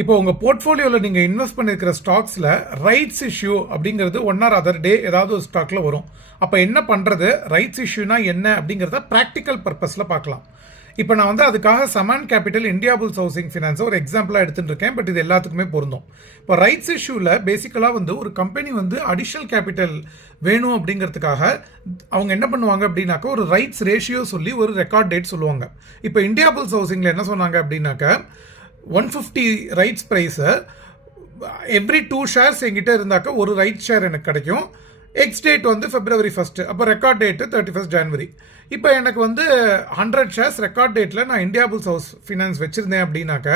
இப்போ உங்கள் போர்ட்ஃபோலியோவில் நீங்கள் இன்வெஸ்ட் பண்ணியிருக்கிற ஸ்டாக்ஸில் ரைட்ஸ் இஷ்யூ அப்படிங்கிறது ஒன் ஆர் அதர் டே ஏதாவது ஒரு ஸ்டாக்ல வரும். அப்போ என்ன பண்ணுறது ரைட்ஸ் இஷ்யூனா என்ன அப்படிங்கிறத ப்ராக்டிக்கல் பர்பஸில் பார்க்கலாம். இப்போ நான் வந்து அதுக்காக Sammaan capital India bulls housing ஃபினான்ஸை ஒரு எக்ஸாம்பிளாக எடுத்துகிட்டு இருக்கேன் பட் இது எல்லாத்துக்குமே பொருந்தும். இப்போ ரைட்ஸ் இஷ்யூவில் பேசிக்கலாக வந்து ஒரு கம்பெனி வந்து அடிஷ்னல் கேபிட்டல் வேணும் அப்படிங்கிறதுக்காக அவங்க என்ன பண்ணுவாங்க அப்படின்னாக்கா ஒரு ரைட்ஸ் ரேஷியோ சொல்லி ஒரு ரெக்கார்ட் டேட் சொல்லுவாங்க. இப்போ இந்தியா புல்ஸ் ஹவுசிங்கில் என்ன சொன்னாங்க அப்படின்னாக்கா ஒன் ஃபிஃப்டி ரைட்ஸ் ப்ரைஸை எவ்ரி டூ ஷேர்ஸ் எங்கிட்ட இருந்தாக்க ஒரு ரைட் ஷேர் எனக்கு கிடைக்கும். எக்ஸ் டேட் வந்து பிப்ரவரி ஃபஸ்ட்டு அப்போ record date thirty first January இப்போ எனக்கு வந்து ஹண்ட்ரட் ஷேர்ஸ் ரெக்கார்ட் டேட்டில் நான் இந்தியா புல்ஸ் ஹவுஸ் ஃபினான்ஸ் வச்சுருந்தேன் அப்படின்னாக்க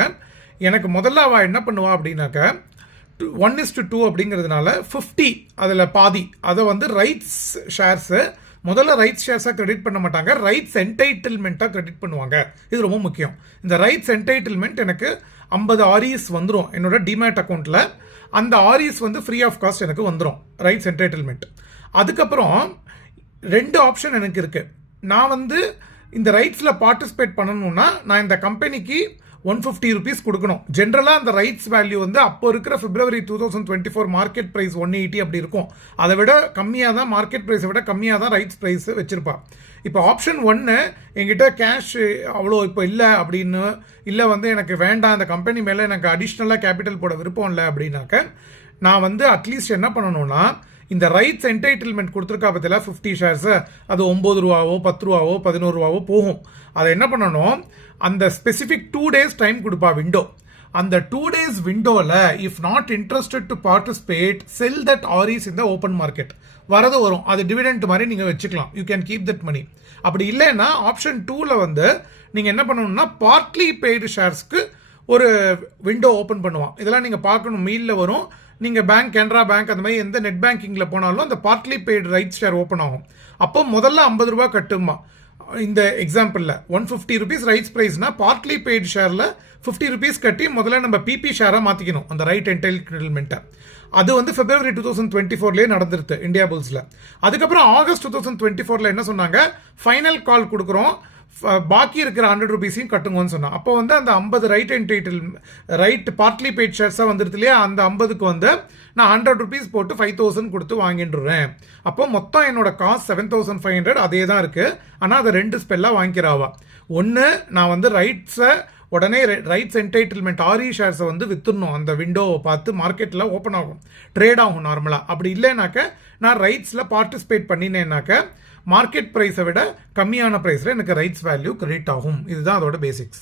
எனக்கு முதல்ல அவள் என்ன பண்ணுவா அப்படின்னாக்க ஒன் இஸ் டு டூ அப்படிங்கிறதுனால ஃபிஃப்டி அதில் பாதி அதை வந்து ரைட்ஸ் ஷேர்ஸு முதல்ல ரைட்ஸ் ஷேர்ஸாக கிரெடிட் பண்ண மாட்டாங்க. ரைட்ஸ் என்டைட்டில்மெண்ட்டாக கிரெடிட் பண்ணுவாங்க. இது ரொம்ப முக்கியம். இந்த ரைட்ஸ் என்டைட்டில்மெண்ட் எனக்கு ஐம்பது ஆரிஸ் வந்துடும் என்னோட டிமேட் அக்கௌண்ட்டில் அந்த ஆரிஸ் வந்து ஃப்ரீ ஆஃப் காஸ்ட் எனக்கு வந்துடும் ரைட்ஸ் என்டைட்டில்மெண்ட் அதுக்கப்புறம் ரெண்டு ஆப்ஷன் எனக்கு இருக்குது நான் வந்து இந்த ரைட்ஸில் பார்ட்டிசிபேட் பண்ணணும்னா நான் இந்த கம்பெனிக்கு ஒன் ஃபிஃப்டி ருபீஸ் கொடுக்கணும். ஜென்ரலாக அந்த ரைட்ஸ் வேல்யூ வந்து அப்போ இருக்கிற February two thousand twenty four market price one eighty அப்படி இருக்கும். அதை விட கம்மியாக தான் மார்க்கெட் ப்ரைஸை விட கம்மியாக தான் ரைட்ஸ் ப்ரைஸ் வச்சுருப்பா. இப்போ ஆப்ஷன் ஒன்று எங்கிட்ட கேஷ் அவ்வளோ இப்போ இல்லை அப்படின்னு இல்லை வந்து எனக்கு வேண்டாம் அந்த கம்பெனி மேலே எனக்கு அடிஷ்னலாக கேபிட்டல் போட விருப்பம் இல்லை அப்படின்னாக்க நான் வந்து அட்லீஸ்ட் என்ன பண்ணணும்னா இந்த ரைட்ஸ் என்டைட்டில்மெண்ட் கொடுத்துருக்கா பற்றில ஃபிஃப்டி ஷேர்ஸு அது ஒம்பது ரூபாவோ பத்து ரூபாவோ பதினோரு ரூபாவோ போகும். அதை என்ன பண்ணணும்? அந்த ஸ்பெசிஃபிக் டூ டேஸ் டைம் கொடுப்பா விண்டோ அந்த டூ டேஸ் விண்டோவில் if not interested to participate sell that Aries இந்த ஓப்பன் மார்க்கெட் வரது வரும். அது டிவிடெண்ட் மாதிரி நீங்கள் வச்சுக்கலாம். You can keep that money அப்படி இல்லைன்னா ஆப்ஷன் டூவில் வந்து நீங்கள் என்ன பண்ணணும்னா பார்ட்லி பெய்டு ஷேர்ஸ்க்கு ஒரு விண்டோ ஓப்பன் பண்ணுவான். இதெல்லாம் நீங்கள் பார்க்கணும். மீலில் வரும். நீங்கள் பேங்க் கனரா பேங்க் அந்த மாதிரி எந்த நெட் பேங்கிங்கில் போனாலும் அந்த partly paid right share open ஆகும். அப்போ முதல்ல ஐம்பது ரூபா கட்டுமா? இந்த எக்ஸாம்பிளில் ஒன் ஃபிஃப்டி ருபீஸ் ரைட்ஸ் ப்ரைஸ்னால் பார்ட்லி பெய்டு ஷேரில் ஃபிஃப்டி ருபீஸ் கட்டி முதல்ல நம்ம பிபி ஷேராக மாற்றிக்கணும் அந்த ரைட் என்டைல்மெண்ட்டை அது வந்து பிப்ரவரி டூ தௌசண்ட் டுவெண்ட்டி ஃபோர்லேயே நடந்துருது இந்தியா புல்ஸில் அதுக்கப்புறம் ஆகஸ்ட் டூ தௌசண்ட் டுவெண்ட்டி ஃபோரில் என்ன சொன்னாங்க? ஃபைனல் கால் கொடுக்குறோம். பாக்கி இருக்கிற ஹண்ட்ரட் ருபீஸையும் கட்டுங்கன்னு சொன்னான். அப்போ வந்து அந்த ஐம்பது right entitle right partly paid ஷேர்ஸாக வந்துருது இல்லையா? அந்த ஐம்பதுக்கு வந்து நான் ஹண்ட்ரட் ருபீஸ் போட்டு ஃபைவ் தௌசண்ட் கொடுத்து வாங்கிட்டுறேன் அப்போ மொத்தம் என்னோட cost seven thousand five hundred அதே தான் இருக்குது ஆனால் அதை ரெண்டு ஸ்பெல்லாக வாங்கிக்கிறாவா? ஒன்று நான் வந்து ரைட்ஸை உடனே ரைட்ஸ் என்டைட்டில்மெண்ட் ஆரி ஷேர்ஸை வந்து வித்துடணும். அந்த விண்டோவை பார்த்து மார்க்கெட்டில் ஓப்பன் ஆகும். ட்ரேட் ஆகும் நார்மலாக அப்படி இல்லைனாக்க நான் ரைட்ஸில் பார்ட்டிசிபேட் பண்ணினேன்னாக்க மார்க்கெட் ப்ரைஸை விட கம்மியான ப்ரைஸில் எனக்கு ரைட்ஸ் வேல்யூ கிரெடிட் ஆகும். இதுதான் அதோட பேசிக்ஸ்